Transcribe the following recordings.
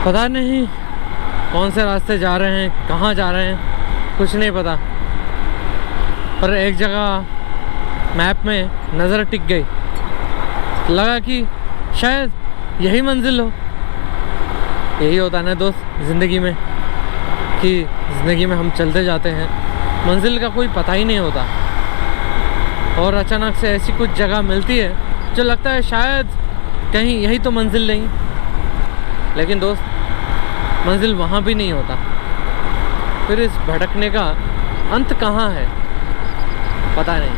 पता नहीं कौन से रास्ते जा रहे हैं, कहाँ जा रहे हैं, कुछ नहीं पता। पर एक जगह मैप में नज़र टिक गई, लगा कि शायद यही मंजिल हो। यही होता है ना दोस्त ज़िंदगी में, कि ज़िंदगी में हम चलते जाते हैं, मंजिल का कोई पता ही नहीं होता, और अचानक से ऐसी कुछ जगह मिलती है जो लगता है शायद कहीं यही तो मंजिल नहीं। लेकिन दोस्त मंजिल वहाँ भी नहीं होता। फिर इस भटकने का अंत कहाँ है पता नहीं।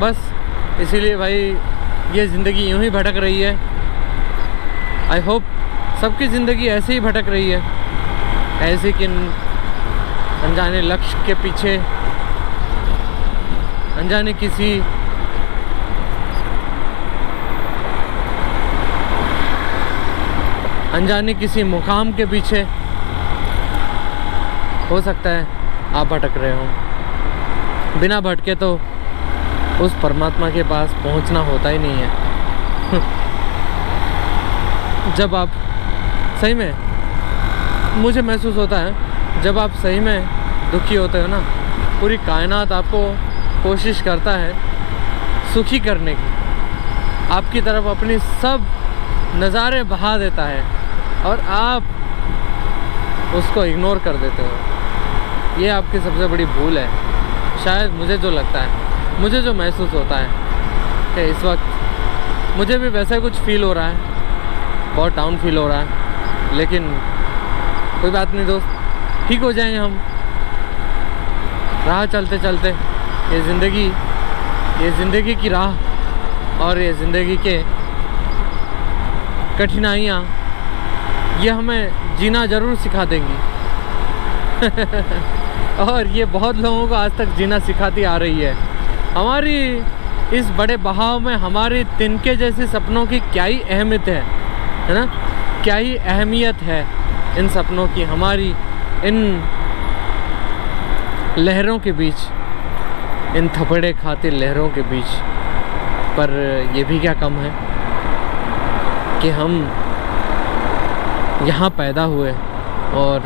बस इसीलिए भाई ये ज़िंदगी यूँ ही भटक रही है। आई होप सबकी ज़िंदगी ऐसे ही भटक रही है, ऐसे कि अनजाने लक्ष्य के पीछे, अनजाने किसी मुकाम के पीछे। हो सकता है आप भटक रहे हो। बिना भटके तो उस परमात्मा के पास पहुंचना होता ही नहीं है। जब आप सही में, मुझे महसूस होता है जब आप सही में दुखी होते हो ना, पूरी कायनात आपको कोशिश करता है सुखी करने की, आपकी तरफ अपनी सब नज़ारे बहा देता है और आप उसको इग्नोर कर देते हो। ये आपकी सबसे बड़ी भूल है शायद। मुझे जो लगता है, मुझे जो महसूस होता है कि इस वक्त मुझे भी वैसा कुछ फील हो रहा है, बहुत डाउन फील हो रहा है। लेकिन कोई बात नहीं दोस्त, ठीक हो जाएंगे हम। राह चलते चलते ये ज़िंदगी की राह और ये ज़िंदगी के कठिनाइयाँ, ये हमें जीना ज़रूर सिखा देंगी। और ये बहुत लोगों को आज तक जीना सिखाती आ रही है। हमारी इस बड़े बहाव में हमारी तिनके जैसे सपनों की क्या ही अहमियत है ना? क्या ही अहमियत है इन सपनों की, हमारी इन लहरों के बीच, इन थपड़े खाते लहरों के बीच। पर ये भी क्या कम है कि हम यहाँ पैदा हुए और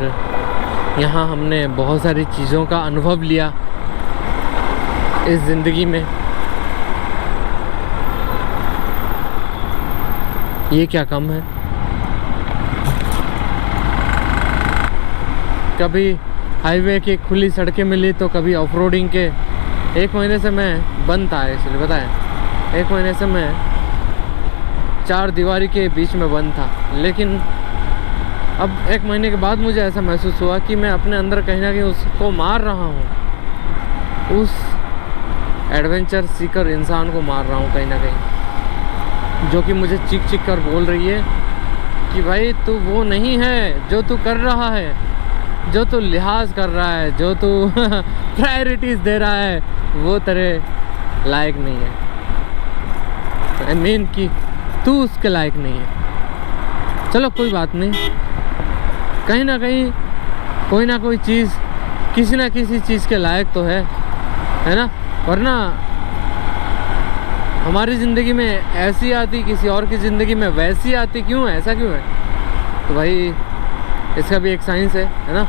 यहाँ हमने बहुत सारी चीज़ों का अनुभव लिया इस ज़िंदगी में। ये क्या कम है? कभी हाईवे की खुली सड़कें मिली तो कभी ऑफ रोडिंग के। 1 महीने से मैं बंद था, इसलिए बताएं, 1 महीने से मैं 4 दीवारी के बीच में बंद था। लेकिन अब 1 महीने के बाद मुझे ऐसा महसूस हुआ कि मैं अपने अंदर कहीं ना कहीं उसको मार रहा हूँ, उस एडवेंचर सीकर इंसान को मार रहा हूँ कहीं ना कहीं, जो कि मुझे चीख चीख कर बोल रही है कि भाई तू वो नहीं है जो तू कर रहा है, जो तू लिहाज कर रहा है, जो तू प्रायोरिटीज़ दे रहा है, वो तेरे लायक नहीं है। आई मीन कि तू उसके लायक नहीं है। चलो कोई बात नहीं, कहीं ना कहीं कोई ना कोई चीज़ किसी ना किसी चीज़ के लायक तो है ना? वरना हमारी ज़िंदगी में ऐसी आती, किसी और की ज़िंदगी में वैसी आती, क्यों है? ऐसा क्यों है? तो भाई इसका भी एक साइंस है ना,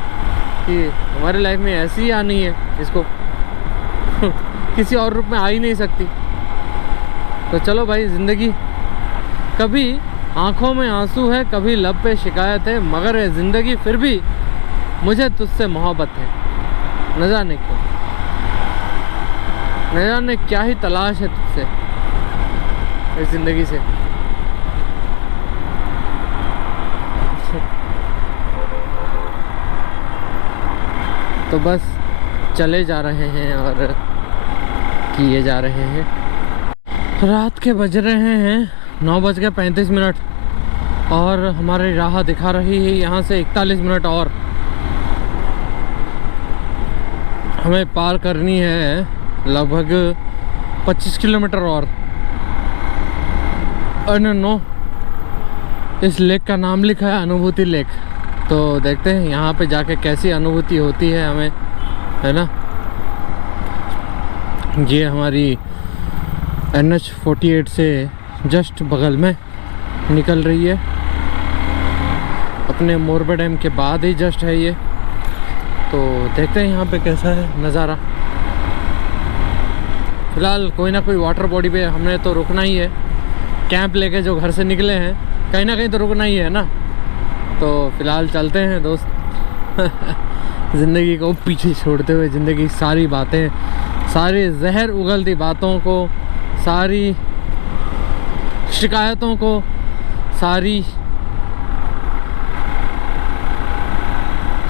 कि हमारी लाइफ में ऐसी ही आनी है, इसको किसी और रूप में आ ही नहीं सकती। तो चलो भाई, ज़िंदगी कभी आँखों में आंसू है, कभी लब पे शिकायत है, मगर ये ज़िंदगी फिर भी मुझे तुझसे मोहब्बत है। न जाने क्यों, न जाने क्या ही तलाश है तुझसे, इस ज़िंदगी से। तो बस चले जा रहे हैं और किए जा रहे हैं। रात के बज रहे हैं 9:35 और हमारी राह दिखा रही है यहाँ से 41 मिनट और हमें पार करनी है, लगभग 25 किलोमीटर और। नो, इस लेक का नाम लिखा है अनुभूति लेक। तो देखते हैं यहाँ पे जाके कैसी अनुभूति होती है हमें, है ना? ये हमारी NH-48 से जस्ट बगल में निकल रही है। अपने मोरबे डैम के बाद ही जस्ट है ये। तो देखते हैं यहाँ पे कैसा है नज़ारा। फ़िलहाल कोई ना कोई वाटर बॉडी पे हमने तो रुकना ही है। कैंप लेके जो घर से निकले हैं, कहीं ना कहीं तो रुकना ही है ना। तो फ़िलहाल चलते हैं दोस्त। ज़िंदगी को पीछे छोड़ते हुए, ज़िंदगी की सारी बातें, सारी जहर उगलती बातों को, सारी शिकायतों को, सारी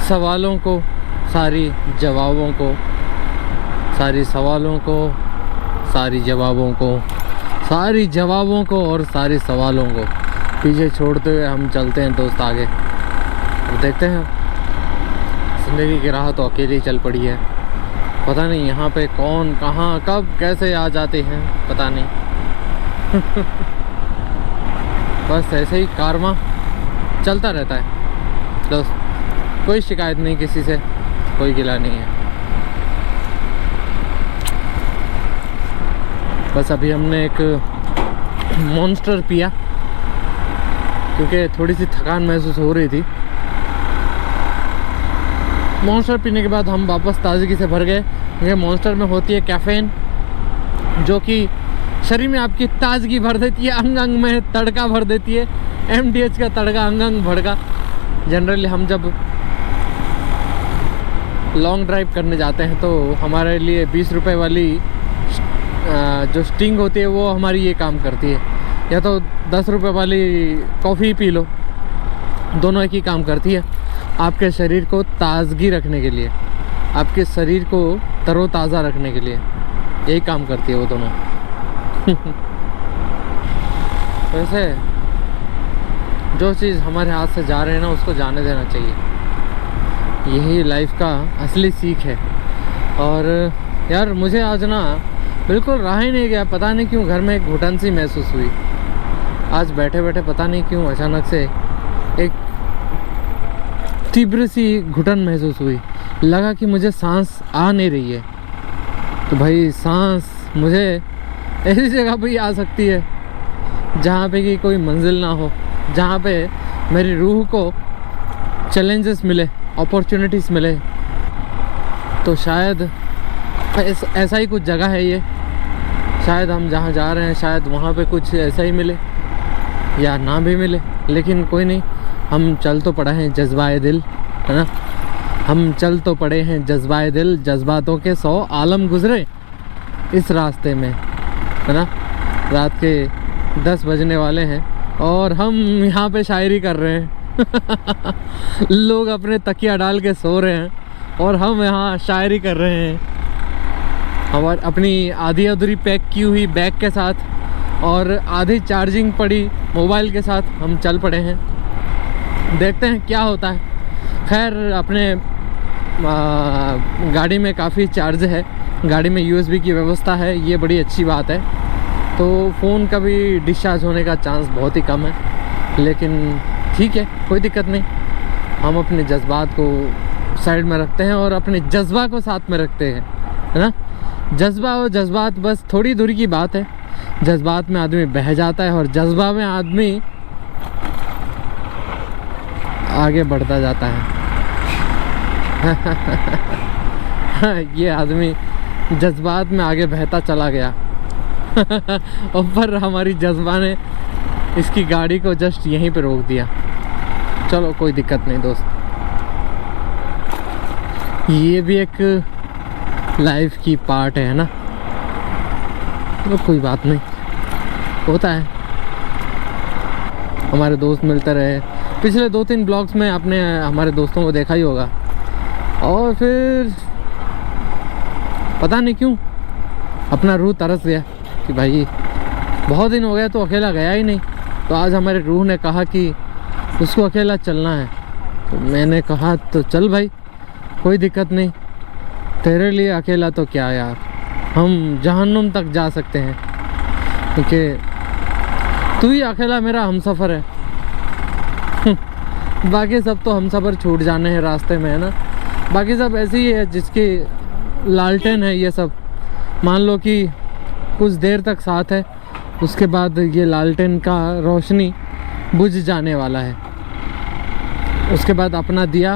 सवालों को, सारी जवाबों को, सारी सवालों को, सारी जवाबों को, सारी जवाबों को और सारे सवालों को पीछे छोड़ते हुए हम चलते हैं दोस्त आगे। और देखते हैं, ज़िंदगी की राह तो अकेली चल पड़ी है। पता नहीं यहाँ पे कौन, कहाँ, कब, कैसे आ जाते हैं, पता नहीं। बस ऐसे ही कारमा चलता रहता है दोस्त। कोई शिकायत नहीं किसी से, कोई गिला नहीं है। बस अभी हमने एक मॉन्स्टर पिया क्योंकि थोड़ी सी थकान महसूस हो रही थी। मॉन्स्टर पीने के बाद हम वापस ताज़गी से भर गए, क्योंकि मॉन्स्टर में होती है कैफ़ीन, जो कि शरीर में आपकी ताज़गी भर देती है, अंग अंग में तड़का भर देती है। MDH का तड़का, अंग अंग भड़का। जनरली हम जब लॉन्ग ड्राइव करने जाते हैं तो हमारे लिए 20 रुपए वाली जो स्टिंग होती है वो हमारी ये काम करती है, या तो 10 रुपए वाली कॉफ़ी पी लो, दोनों एक ही काम करती है। आपके शरीर को ताज़गी रखने के लिए, आपके शरीर को तरोताज़ा रखने के लिए यही काम करती है वो दोनों। वैसे जो चीज़ हमारे हाथ से जा रहे हैं ना, उसको जाने देना चाहिए। यही लाइफ का असली सीख है। और यार मुझे आज ना बिल्कुल रहा ही नहीं गया, पता नहीं क्यों घर में एक घुटन सी महसूस हुई। आज बैठे बैठे पता नहीं क्यों अचानक से एक तीव्र सी घुटन महसूस हुई। लगा कि मुझे सांस आ नहीं रही है। तो भाई सांस मुझे ऐसी जगह पे ही आ सकती है जहाँ पे कि कोई मंजिल ना हो, जहाँ पे मेरी रूह को चैलेंजेस मिले, अपॉर्चुनिटीज़ मिले। तो शायद ऐसा ही कुछ जगह है ये। शायद हम जहाँ जा रहे हैं शायद वहाँ पे कुछ ऐसा ही मिले या ना भी मिले, लेकिन कोई नहीं, हम चल तो पड़े हैं जज्बाए दिल, है ना। हम चल तो पड़े हैं जज्बाए दिल, जज्बातों के 100 आलम गुजरे इस रास्ते में, है ना। रात के 10 बजने वाले हैं और हम यहाँ पे शायरी कर रहे हैं। लोग अपने तकिया डाल के सो रहे हैं और हम यहाँ शायरी कर रहे हैं। हमारी अपनी आधी अधूरी पैक की हुई बैग के साथ और आधी चार्जिंग पड़ी मोबाइल के साथ हम चल पड़े हैं। देखते हैं क्या होता है। खैर अपने गाड़ी में काफ़ी चार्ज है, गाड़ी में USB की व्यवस्था है, ये बड़ी अच्छी बात है। तो फ़ोन का भी डिस्चार्ज होने का चांस बहुत ही कम है, लेकिन ठीक है, कोई दिक्कत नहीं। हम अपने जज्बात को साइड में रखते हैं और अपने जज्बा को साथ में रखते हैं, है ना। जज्बा और जज्बात बस थोड़ी दूरी की बात है। जज्बात में आदमी बह जाता है और जज्बा में आदमी आगे बढ़ता जाता है। ये आदमी जज्बात में आगे बहता चला गया। और पर हमारी जज्बा ने इसकी गाड़ी को जस्ट यहीं पे रोक दिया। चलो कोई दिक्कत नहीं दोस्त, ये भी एक लाइफ की पार्ट है ना। तो कोई बात नहीं, होता है। हमारे दोस्त मिलते रहे। पिछले 2-3 ब्लॉग्स में आपने हमारे दोस्तों को देखा ही होगा। और फिर पता नहीं क्यों अपना रूह तरस गया कि भाई बहुत दिन हो गया तो अकेला गया ही नहीं। तो आज हमारे रूह ने कहा कि उसको अकेला चलना है। तो मैंने कहा तो चल भाई, कोई दिक्कत नहीं, तेरे लिए अकेला तो क्या यार, हम जहन्नुम तक जा सकते हैं, क्योंकि तू ही अकेला मेरा हमसफ़र है। बाकी सब तो हमसफ़र छूट जाने हैं रास्ते में, है ना। बाकी सब ऐसे ही है जिसकी लालटेन है ये सब। मान लो कि कुछ देर तक साथ है, उसके बाद ये लालटेन का रोशनी बुझ जाने वाला है। उसके बाद अपना दिया,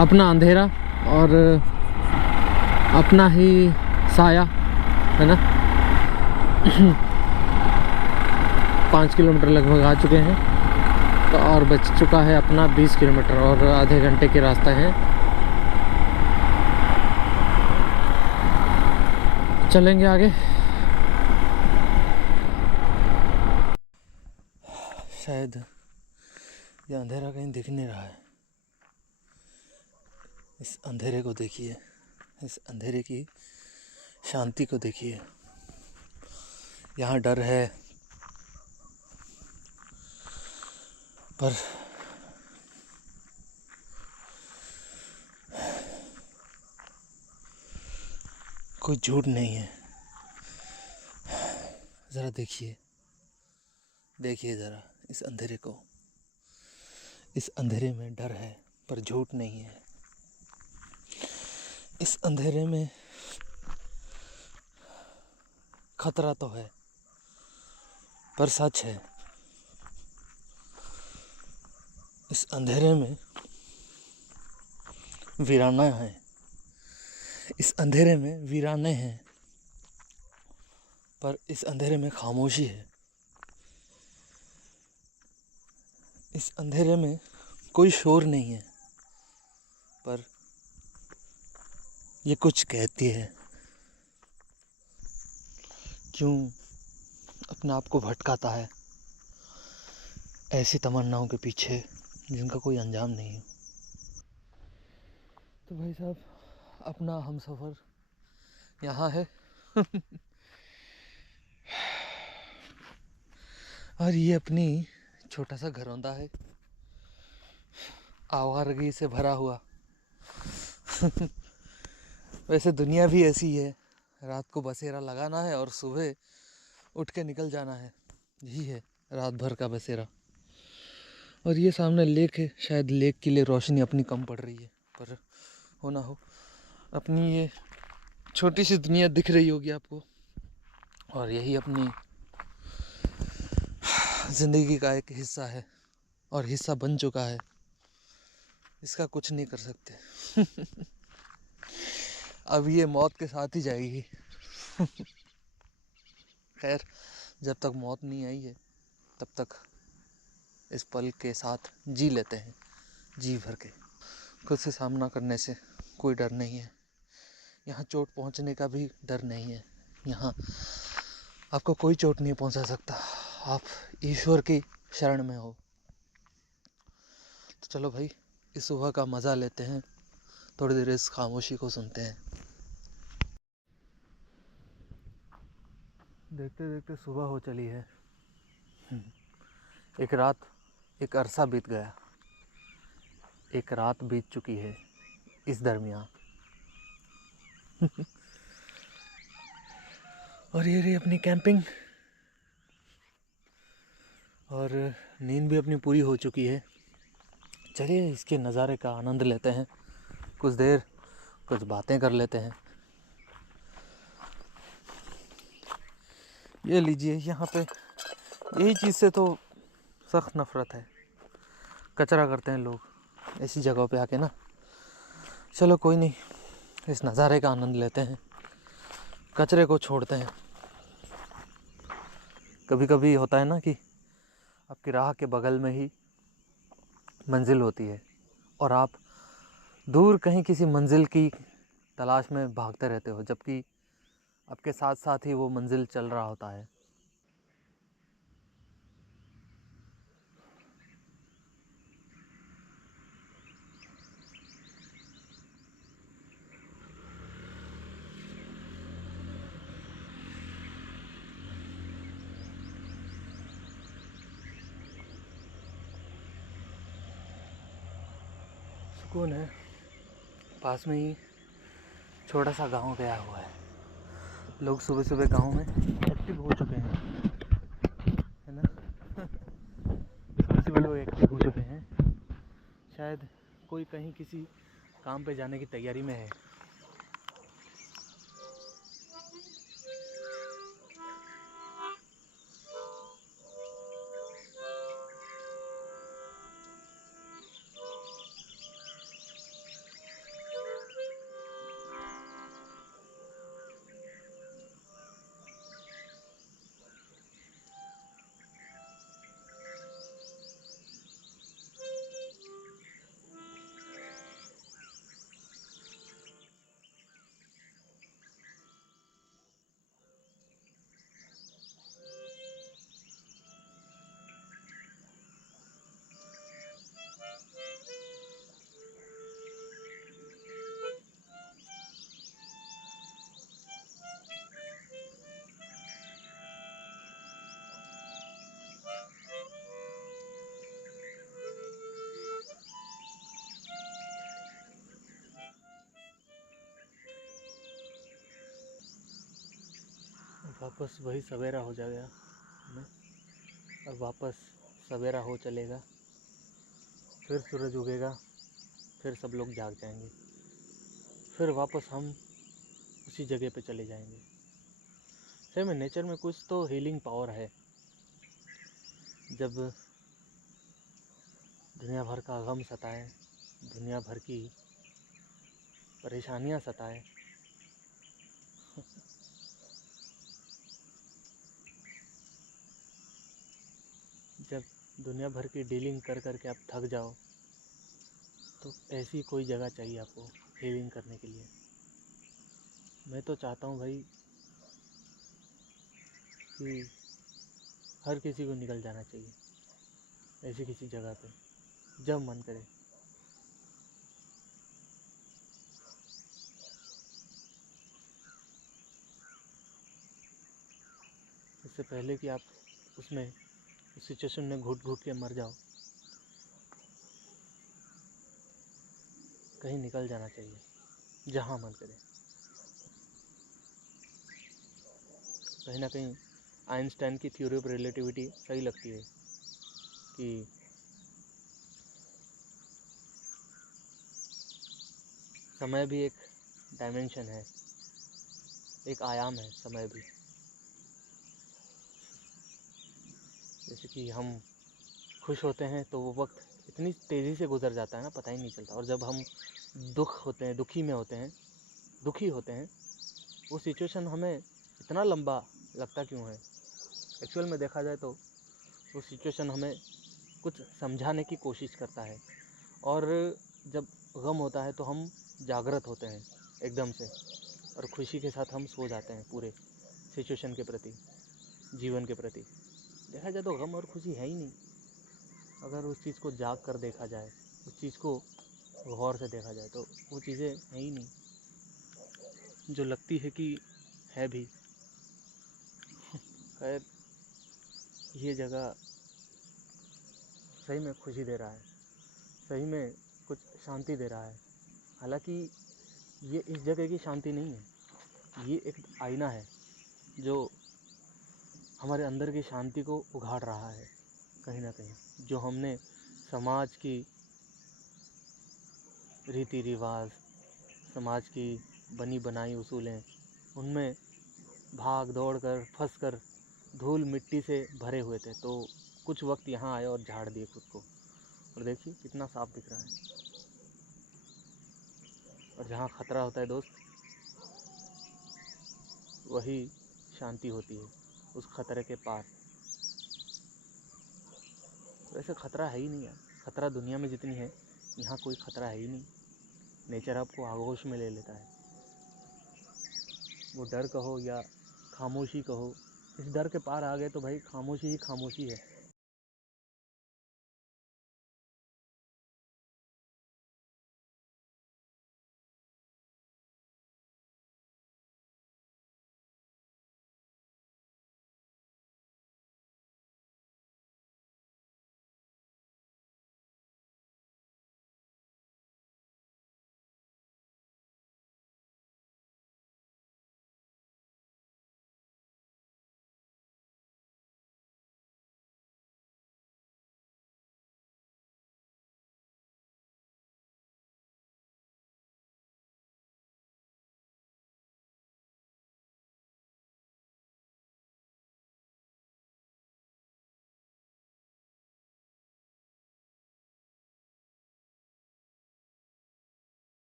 अपना अंधेरा और अपना ही साया, है ना। 5 किलोमीटर लगभग आ चुके हैं, तो और बच चुका है अपना 20 किलोमीटर और आधे घंटे के रास्ता है। चलेंगे आगे। शायद ये अंधेरा कहीं दिख नहीं रहा है। इस अंधेरे को देखिए, इस अंधेरे की शांति को देखिए। यहाँ डर है, पर कोई झूठ नहीं है। ज़रा देखिए, देखिए ज़रा इस अंधेरे को। इस अंधेरे में डर है पर झूठ नहीं है। इस अंधेरे में खतरा तो है पर सच है। इस अंधेरे में वीराना है, इस अंधेरे में वीराने हैं, पर इस अंधेरे में खामोशी है। इस अंधेरे में कोई शोर नहीं है, पर ये कुछ कहती है। क्यों अपने आप को भटकाता है ऐसी तमन्नाओं के पीछे जिनका कोई अंजाम नहीं है। तो भाई साहब, अपना हमसफ़र यहाँ है। और ये अपनी छोटा सा घरौंदा है, आवारगी से भरा हुआ। वैसे दुनिया भी ऐसी है, रात को बसेरा लगाना है और सुबह उठ के निकल जाना है। यही है रात भर का बसेरा। और ये सामने लेक है, शायद लेक के लिए रोशनी अपनी कम पड़ रही है, पर हो ना हो अपनी ये छोटी सी दुनिया दिख रही होगी आपको। और यही अपनी ज़िंदगी का एक हिस्सा है और हिस्सा बन चुका है। इसका कुछ नहीं कर सकते। अब ये मौत के साथ ही जाएगी। खैर, जब तक मौत नहीं आई है तब तक इस पल के साथ जी लेते हैं, जी भर के। खुद से सामना करने से कोई डर नहीं है। यहाँ चोट पहुँचने का भी डर नहीं है। यहाँ आपको कोई चोट नहीं पहुँचा सकता। आप ईश्वर की शरण में हो। तो चलो भाई, इस सुबह का मज़ा लेते हैं, थोड़ी देर इस खामोशी को सुनते हैं। देखते देखते सुबह हो चली है। एक रात, एक अरसा बीत गया, एक रात बीत चुकी है इस दरमियान। और ये रही अपनी कैंपिंग, और नींद भी अपनी पूरी हो चुकी है। चलिए इसके नज़ारे का आनंद लेते हैं, कुछ देर कुछ बातें कर लेते हैं। ये लीजिए, यहाँ पे यही चीज़ से तो सख्त नफ़रत है। कचरा करते हैं लोग ऐसी जगहों पे आके ना। चलो कोई नहीं, इस नज़ारे का आनंद लेते हैं, कचरे को छोड़ते हैं। कभी कभी होता है ना कि आपकी राह के बगल में ही मंजिल होती है और आप दूर कहीं किसी मंजिल की तलाश में भागते रहते हो, जबकि आपके साथ साथ ही वो मंजिल चल रहा होता है। सुकून है। पास में ही छोटा सा गांव गया हुआ है। लोग सुबह सुबह गांव में एक्टिव हो चुके हैं, है ना। सुबह सुबह लोग एक्टिव हो चुके हैं। शायद कोई कहीं किसी काम पे जाने की तैयारी में है। वापस वही सवेरा हो जाएगा ना, और वापस सवेरा हो चलेगा, फिर सूरज उगेगा, फिर सब लोग जाग जाएंगे, फिर वापस हम उसी जगह पे चले जाएंगे। सही में नेचर में कुछ तो हीलिंग पावर है। जब दुनिया भर का गम सताए, दुनिया भर की परेशानियां सताए, जब दुनिया भर की डीलिंग कर कर के आप थक जाओ, तो ऐसी कोई जगह चाहिए आपको हीलिंग करने के लिए। मैं तो चाहता हूँ भाई कि हर किसी को निकल जाना चाहिए ऐसी किसी जगह पे, जब मन करे। इससे पहले कि आप उसमें उस सिचुएशन में घुट घुट के मर जाओ, कहीं निकल जाना चाहिए जहाँ मन करे। कहीं ना कहीं आइंस्टाइन की थ्योरी ऑफ रिलेटिविटी सही लगती है कि समय भी एक डायमेंशन है, एक आयाम है समय भी। जैसे कि हम खुश होते हैं तो वो वक्त इतनी तेज़ी से गुजर जाता है ना, पता ही नहीं चलता। और जब हम दुखी में होते हैं, दुखी होते हैं, वो सिचुएशन हमें इतना लंबा लगता क्यों है? एक्चुअल में देखा जाए तो वो सिचुएशन हमें कुछ समझाने की कोशिश करता है। और जब गम होता है तो हम जागृत होते हैं एकदम से, और खुशी के साथ हम सो जाते हैं पूरे सिचुएशन के प्रति, जीवन के प्रति। देखा जाए तो गम और खुशी है ही नहीं। अगर उस चीज़ को जाग कर देखा जाए, उस चीज़ को गौर से देखा जाए, तो वो चीज़ें हैं ही नहीं जो लगती है कि है भी। खैर, ये जगह सही में खुशी दे रहा है, सही में कुछ शांति दे रहा है। हालांकि ये इस जगह की शांति नहीं है, ये एक आईना है जो हमारे अंदर की शांति को उघाड़ रहा है कहीं ना कहीं। जो हमने समाज की रीति रिवाज, समाज की बनी बनाई उसूलें, उनमें भाग दौड़ कर फंस कर धूल मिट्टी से भरे हुए थे, तो कुछ वक्त यहाँ आए और झाड़ दिए खुद को, और देखिए कितना साफ दिख रहा है। और जहाँ खतरा होता है दोस्त, वही शांति होती है, उस खतरे के पार। वैसे खतरा है ही नहीं यार, खतरा दुनिया में जितनी है, यहाँ कोई खतरा है ही नहीं। नेचर आपको आगोश में ले लेता है। वो डर कहो या खामोशी कहो, इस डर के पार आ गए तो भाई खामोशी ही खामोशी है।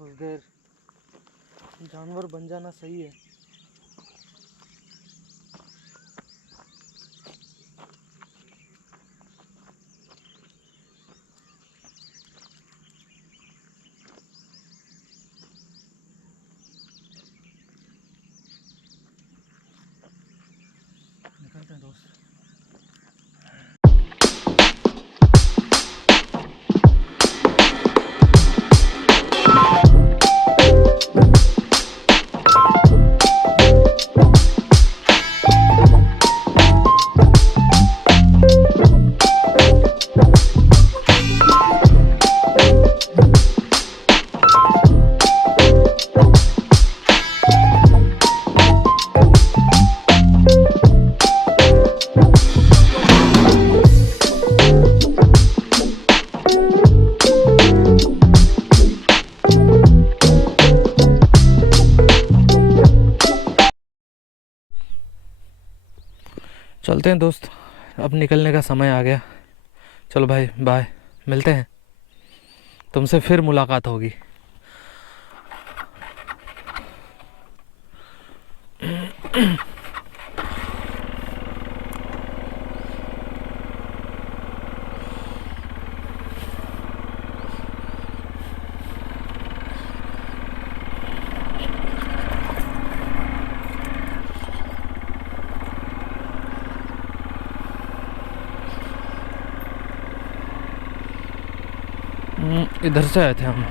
कुछ देर जानवर बन जाना सही है। निकलते हैं दोस्त। चलते हैं दोस्त, अब निकलने का समय आ गया। चलो भाई बाय, मिलते हैं, तुमसे फिर मुलाकात होगी। इधर से आए थे हम।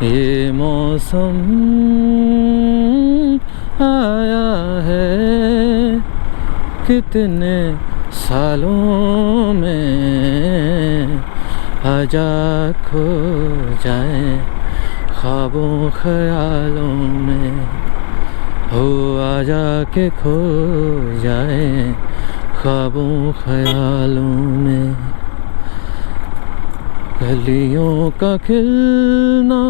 ये मौसम आया है कितने सालों में, आजा खो जाए ख्वाबों ख्यालों में, हो आजा के खो जाए ख्वाबों ख्यालों में। गलियों का खिलना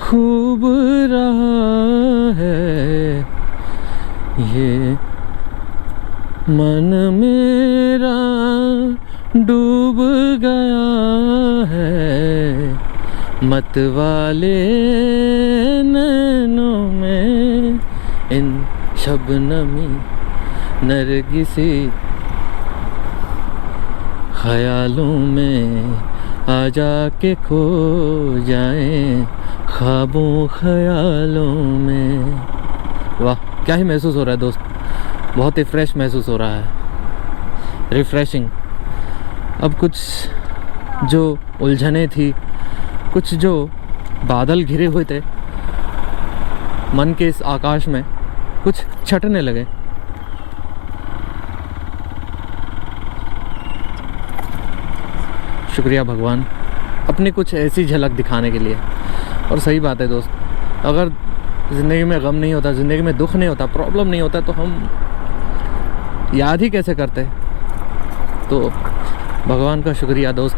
खूब रहा है, ये मन मेरा डूब गया है, मत वाले नैनों में इन शबनमी नरगिसी ख्यालों में, आजा के खो जाएं ख्वाबों ख्यालों में। वाह क्या ही महसूस हो रहा है दोस्त, बहुत ही फ्रेश महसूस हो रहा है, रिफ्रेशिंग। अब कुछ जो उलझने थी, कुछ जो बादल घिरे हुए थे मन के इस आकाश में, कुछ छटने लगे। शुक्रिया भगवान अपनी कुछ ऐसी झलक दिखाने के लिए। और सही बात है दोस्त, अगर ज़िंदगी में गम नहीं होता, ज़िंदगी में दुख नहीं होता, प्रॉब्लम नहीं होता, तो हम याद ही कैसे करते। तो भगवान का शुक्रिया दोस्त।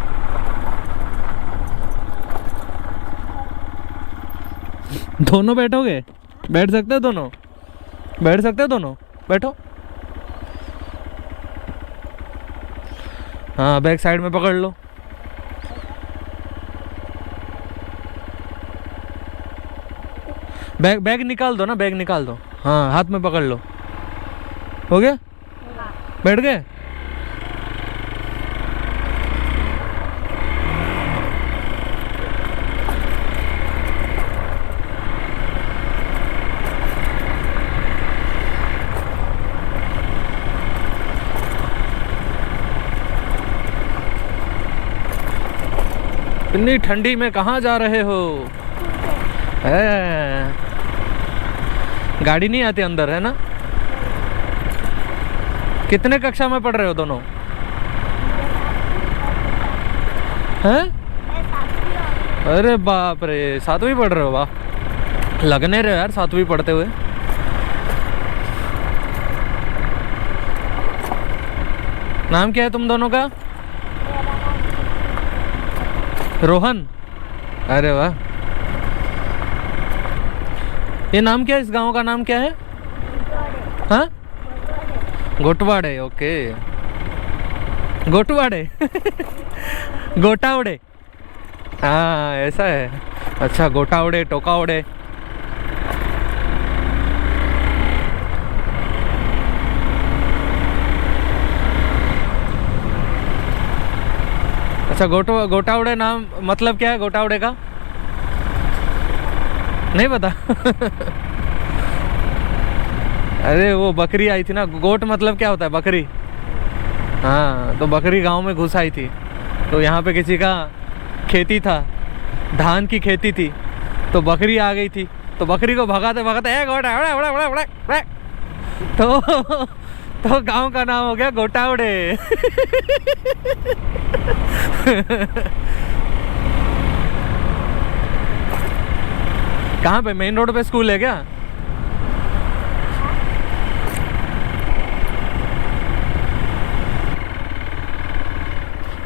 दोनों बैठोगे? बैठ सकते हो दोनों, बैठ सकते हो दोनों, बैठो। हाँ बैक साइड में पकड़ लो। बैग निकाल दो ना, बैग निकाल दो। हाँ हाथ में पकड़ लो। हो गया? बैठ गए? इतनी ठंडी में कहाँ जा रहे हो? गाड़ी नहीं आती अंदर, है ना? कितने कक्षा में पढ़ रहे हो दोनों? हैं? अरे बाप रे, 7वीं पढ़ रहे हो? वाह। लगने रहे यार 7वीं पढ़ते हुए। नाम क्या है तुम दोनों का? रोहन। अरे वाह। ये नाम क्या है, इस गांव का नाम क्या है? हाँ, गोटवाड़े। ओके, गोटवाड़े। गोटावड़े। हाँ ऐसा है। अच्छा, गोटावड़े, टोकावड़े। अच्छा, गोटावड़े नाम मतलब क्या है गोटावड़े का? नहीं पता। अरे वो बकरी आई थी ना, गोट मतलब क्या होता है? बकरी। हाँ, तो बकरी गांव में घुस आई थी, तो यहाँ पे किसी का खेती था, धान की खेती थी, तो बकरी आ गई थी, तो बकरी को भगाते भगाते ए गोटा उड़ा उड़ा उड़ा उड़ा उड़ा, तो गांव का नाम हो गया गोटावड़े। कहाँ पे, मेन रोड पे स्कूल है क्या?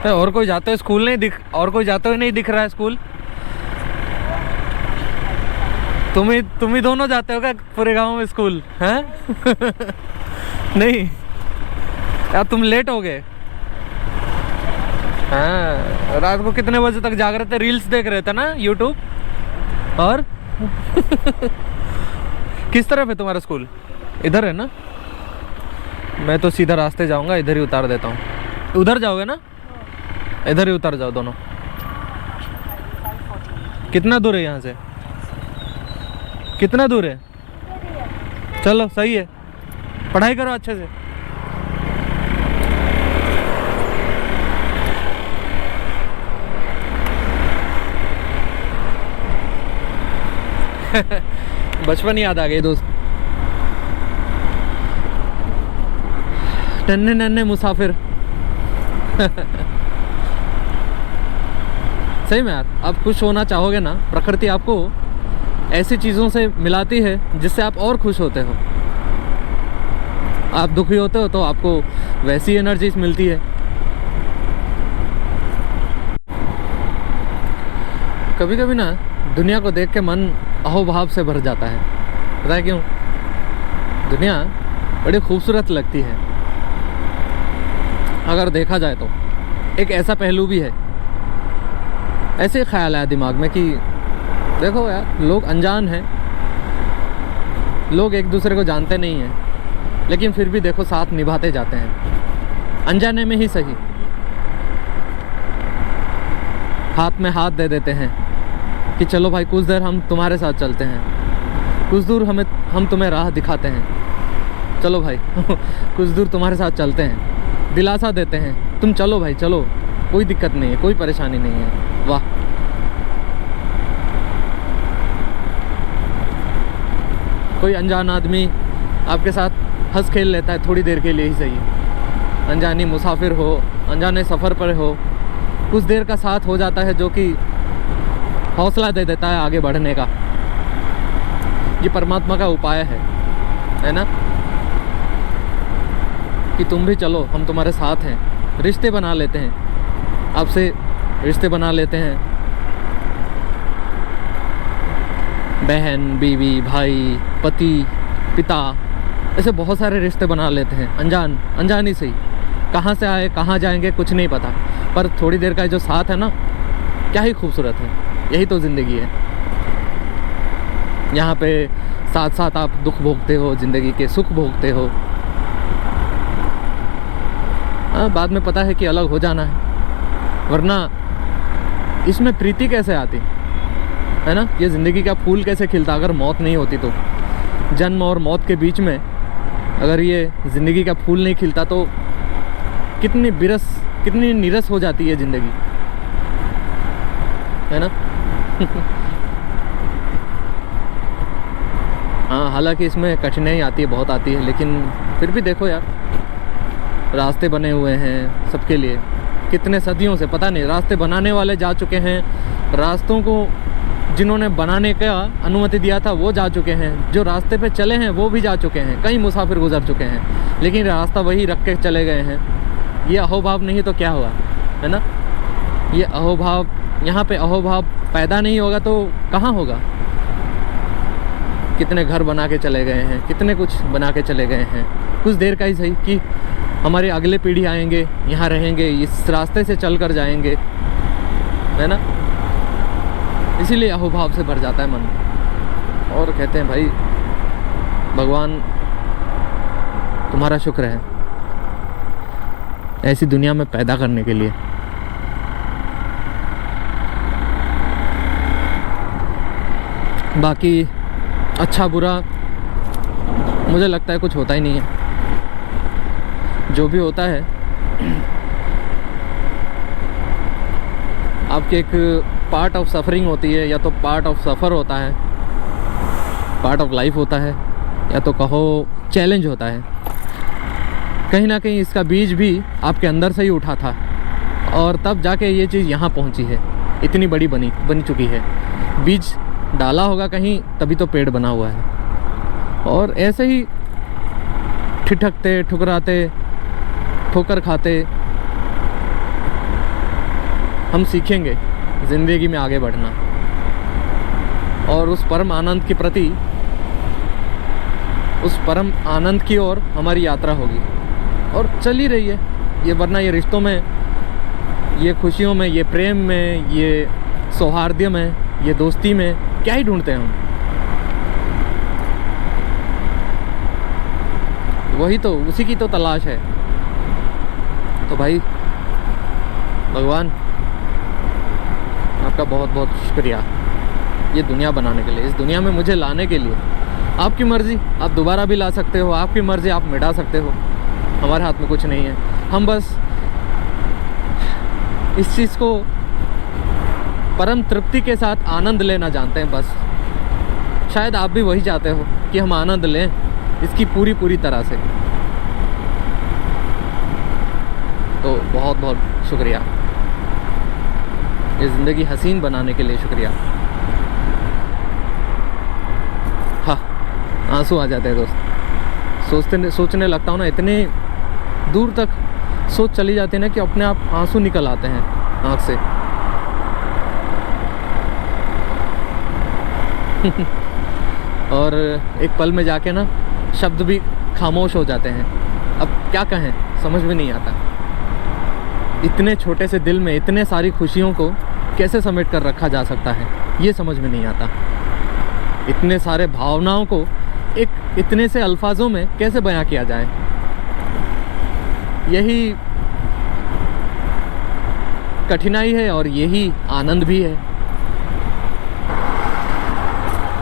तो और कोई जाते हुए स्कूल नहीं दिख, और कोई जाते हुए नहीं दिख रहा है स्कूल? तुम ही दोनों जाते हो क्या पूरे गांव में स्कूल हैं? नहीं यार, तुम लेट हो गए। हाँ, रात को कितने बजे तक जाग रहे थे? रील्स देख रहे थे ना यूट्यूब? और किस तरफ है तुम्हारा स्कूल? इधर है ना? मैं तो सीधा रास्ते जाऊंगा, इधर ही उतार देता हूँ। उधर जाओगे ना? इधर ही उतर जाओ दोनों। कितना दूर है यहाँ से? कितना दूर है? चलो सही है, पढ़ाई करो अच्छे से। बचपन याद आ गई दोस्त। नन्हे नन्हे मुसाफिर। सही में यार, आप खुश होना चाहोगे ना, प्रकृति आपको ऐसी चीज़ों से मिलाती है जिससे आप और खुश होते हो। आप दुखी होते हो तो आपको वैसी एनर्जी मिलती है। कभी कभी ना दुनिया को देख के मन अहोभाव से भर जाता है। पता है क्यों? दुनिया बड़ी खूबसूरत लगती है अगर देखा जाए तो। एक ऐसा पहलू भी है, ऐसे ख्याल आया दिमाग में कि देखो यार, लोग अनजान हैं, लोग एक दूसरे को जानते नहीं हैं, लेकिन फिर भी देखो साथ निभाते जाते हैं, अनजाने में ही सही। हाथ में हाथ दे देते हैं कि चलो भाई कुछ देर हम तुम्हारे साथ चलते हैं, कुछ दूर हम तुम्हें राह दिखाते हैं, चलो भाई कुछ दूर तुम्हारे साथ चलते हैं, दिलासा देते हैं, तुम चलो भाई चलो, कोई दिक्कत नहीं है, कोई परेशानी नहीं है। वाह, कोई अनजान आदमी आपके साथ हंस खेल लेता है थोड़ी देर के लिए ही सही, अनजानी मुसाफिर हो, अनजाने सफ़र पर हो, कुछ देर का साथ हो जाता है जो कि हौसला दे देता है आगे बढ़ने का। ये परमात्मा का उपाय है ना, कि तुम भी चलो, हम तुम्हारे साथ हैं। रिश्ते बना लेते हैं, आपसे रिश्ते बना लेते हैं, बहन, बीवी, भाई, पति, पिता, ऐसे बहुत सारे रिश्ते बना लेते हैं अनजानी से ही। कहाँ से आए कहाँ जाएंगे कुछ नहीं पता, पर थोड़ी देर का जो साथ है ना, क्या ही खूबसूरत है। यही तो ज़िंदगी है। यहाँ पे साथ साथ आप दुख भोगते हो, ज़िंदगी के सुख भोगते हो। हाँ, बाद में पता है कि अलग हो जाना है, वरना इसमें प्रीति कैसे आती है ना? ये ज़िंदगी का फूल कैसे खिलता अगर मौत नहीं होती तो? जन्म और मौत के बीच में अगर ये ज़िंदगी का फूल नहीं खिलता तो कितनी नीरस हो जाती है ज़िंदगी, है ना? हाँ, हालांकि इसमें कठिनाई आती है, बहुत आती है, लेकिन फिर भी देखो यार, रास्ते बने हुए हैं सबके लिए। कितने सदियों से, पता नहीं, रास्ते बनाने वाले जा चुके हैं, रास्तों को जिन्होंने बनाने का अनुमति दिया था वो जा चुके हैं, जो रास्ते पे चले हैं वो भी जा चुके हैं, कई मुसाफिर गुजर चुके हैं, लेकिन रास्ता वही रख के चले गए हैं। ये अहोभाव नहीं तो क्या हुआ, है ना? ये अहोभाव, यहाँ पे अहोभाव पैदा नहीं होगा तो कहाँ होगा? कितने घर बना के चले गए हैं, कितने कुछ बना के चले गए हैं, कुछ देर का ही सही कि हमारे अगले पीढ़ी आएंगे, यहाँ रहेंगे, इस रास्ते से चल कर जाएंगे, है ना? इसीलिए अहोभाव से भर जाता है मन। और कहते हैं भाई भगवान तुम्हारा शुक्र है ऐसी दुनिया में पैदा करने के लिए। बाकी अच्छा बुरा मुझे लगता है कुछ होता ही नहीं है। जो भी होता है आपके एक पार्ट ऑफ सफरिंग होती है, या तो पार्ट ऑफ सफ़र होता है, पार्ट ऑफ लाइफ होता है, या तो कहो चैलेंज होता है। कहीं ना कहीं इसका बीज भी आपके अंदर से ही उठा था और तब जाके ये चीज़ यहाँ पहुँची है, इतनी बड़ी बन चुकी है। बीज डाला होगा कहीं तभी तो पेड़ बना हुआ है। और ऐसे ही ठिठकते ठुकराते ठोकर खाते हम सीखेंगे ज़िंदगी में आगे बढ़ना, और उस परम आनंद के प्रति, उस परम आनंद की ओर हमारी यात्रा होगी। और चल ही रही है ये, वरना ये रिश्तों में, ये खुशियों में, ये प्रेम में, ये सौहार्द में, ये दोस्ती में क्या ही ढूंढते हैं हम? वही तो, उसी की तो तलाश है। तो भाई भगवान आपका बहुत बहुत शुक्रिया ये दुनिया बनाने के लिए, इस दुनिया में मुझे लाने के लिए। आपकी मर्ज़ी, आप दोबारा भी ला सकते हो, आपकी मर्ज़ी, आप मिटा सकते हो, हमारे हाथ में कुछ नहीं है। हम बस इस चीज़ को परम तृप्ति के साथ आनंद लेना जानते हैं बस। शायद आप भी वही चाहते हो कि हम आनंद लें इसकी पूरी तरह से। तो बहुत बहुत शुक्रिया ये ज़िंदगी हसीन बनाने के लिए, शुक्रिया। हाँ, आंसू आ जाते हैं दोस्त। सोचने लगता हूँ ना, इतने दूर तक सोच चली जाती है ना कि अपने आप आंसू निकल आते हैं आँख से। और एक पल में जाके ना शब्द भी खामोश हो जाते हैं। अब क्या कहें, समझ में नहीं आता। इतने छोटे से दिल में इतने सारी खुशियों को कैसे समेट कर रखा जा सकता है, ये समझ में नहीं आता। इतने सारे भावनाओं को एक इतने से अल्फाजों में कैसे बयां किया जाए, यही कठिनाई है और यही आनंद भी है।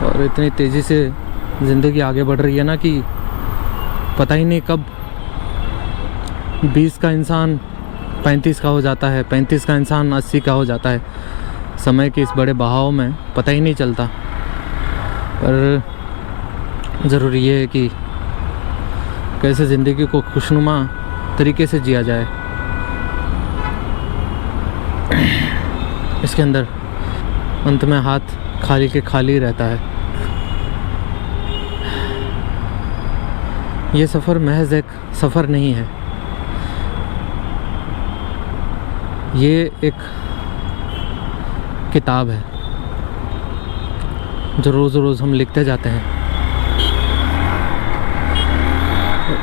और इतनी तेज़ी से ज़िंदगी आगे बढ़ रही है ना कि पता ही नहीं कब 20 का इंसान 35 का हो जाता है, 35 का इंसान 80 का हो जाता है। समय के इस बड़े बहाव में पता ही नहीं चलता। पर ज़रूरी ये है कि कैसे ज़िंदगी को खुशनुमा तरीके से जिया जाए। इसके अंदर अंत में हाथ खाली के खाली रहता है। ये सफ़र महज एक सफ़र नहीं है, ये एक किताब है जो रोज़ रोज़ हम लिखते जाते हैं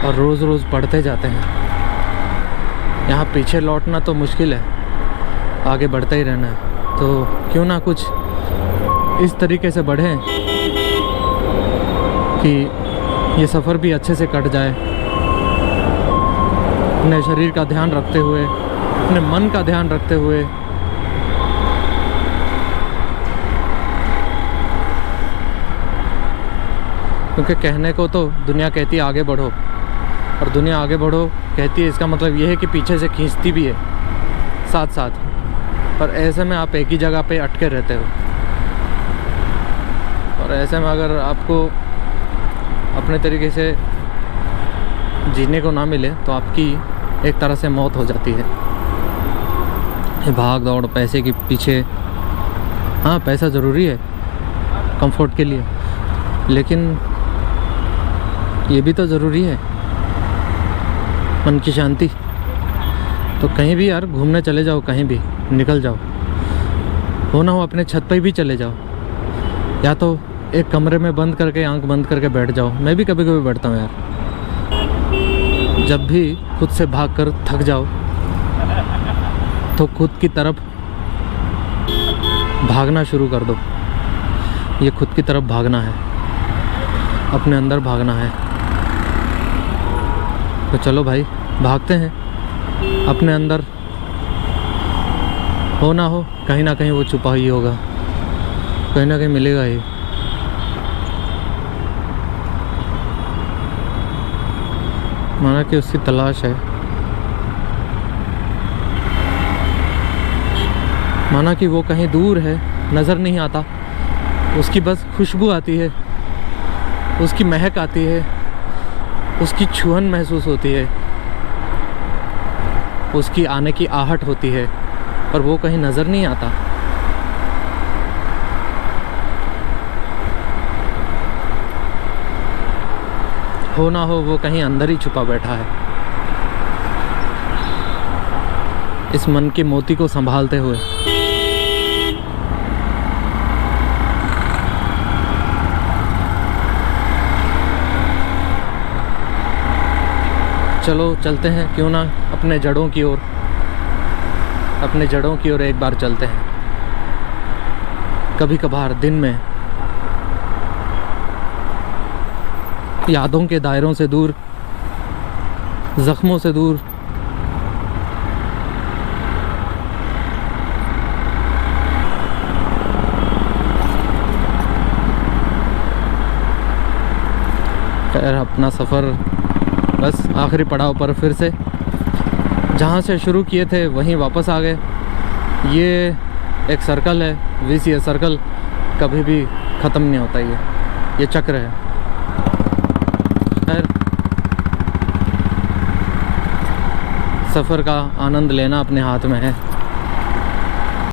और रोज़ रोज़ पढ़ते जाते हैं। यहाँ पीछे लौटना तो मुश्किल है, आगे बढ़ता ही रहना है। तो क्यों ना कुछ इस तरीके से बढ़ें कि ये सफ़र भी अच्छे से कट जाए, अपने शरीर का ध्यान रखते हुए, अपने मन का ध्यान रखते हुए। क्योंकि कहने को तो दुनिया कहती है आगे बढ़ो, और दुनिया आगे बढ़ो कहती है, इसका मतलब ये है कि पीछे से खींचती भी है साथ साथ। पर ऐसे में आप एक ही जगह पे अटके रहते हो, और ऐसे में अगर आपको अपने तरीके से जीने को ना मिले तो आपकी एक तरह से मौत हो जाती है। ये भाग दौड़ पैसे के पीछे, हाँ पैसा ज़रूरी है, कंफर्ट के लिए, लेकिन ये भी तो ज़रूरी है, मन की शांति। तो कहीं भी यार घूमने चले जाओ, कहीं भी निकल जाओ, हो ना हो अपने छत पे भी चले जाओ, या तो एक कमरे में बंद करके आंख बंद करके बैठ जाओ। मैं भी कभी कभी बैठता हूँ यार। जब भी खुद से भागकर थक जाओ तो खुद की तरफ भागना शुरू कर दो। ये खुद की तरफ भागना है, अपने अंदर भागना है। तो चलो भाई भागते हैं अपने अंदर, हो ना हो कहीं ना कहीं वो छुपा ही होगा, कहीं ना कहीं मिलेगा ही। माना कि उसकी तलाश है, माना कि वो कहीं दूर है, नज़र नहीं आता, उसकी बस खुशबू आती है, उसकी महक आती है, उसकी छुहन महसूस होती है, उसकी आने की आहट होती है, पर वो कहीं नज़र नहीं आता। हो ना हो वो कहीं अंदर ही छुपा बैठा है, इस मन के मोती को संभालते हुए। चलो चलते हैं, क्यों ना अपने जड़ों की ओर, अपने जड़ों की ओर एक बार चलते हैं। कभी कभार दिन में यादों के दायरों से दूर, जख्मों से दूर, खैर अपना सफ़र बस आखिरी पड़ाव पर फिर से जहाँ से शुरू किए थे वहीं वापस आ गए। ये एक सर्कल है, VCS सर्कल, कभी भी ख़त्म नहीं होता ये चक्र है। खैर सफ़र का आनंद लेना अपने हाथ में है।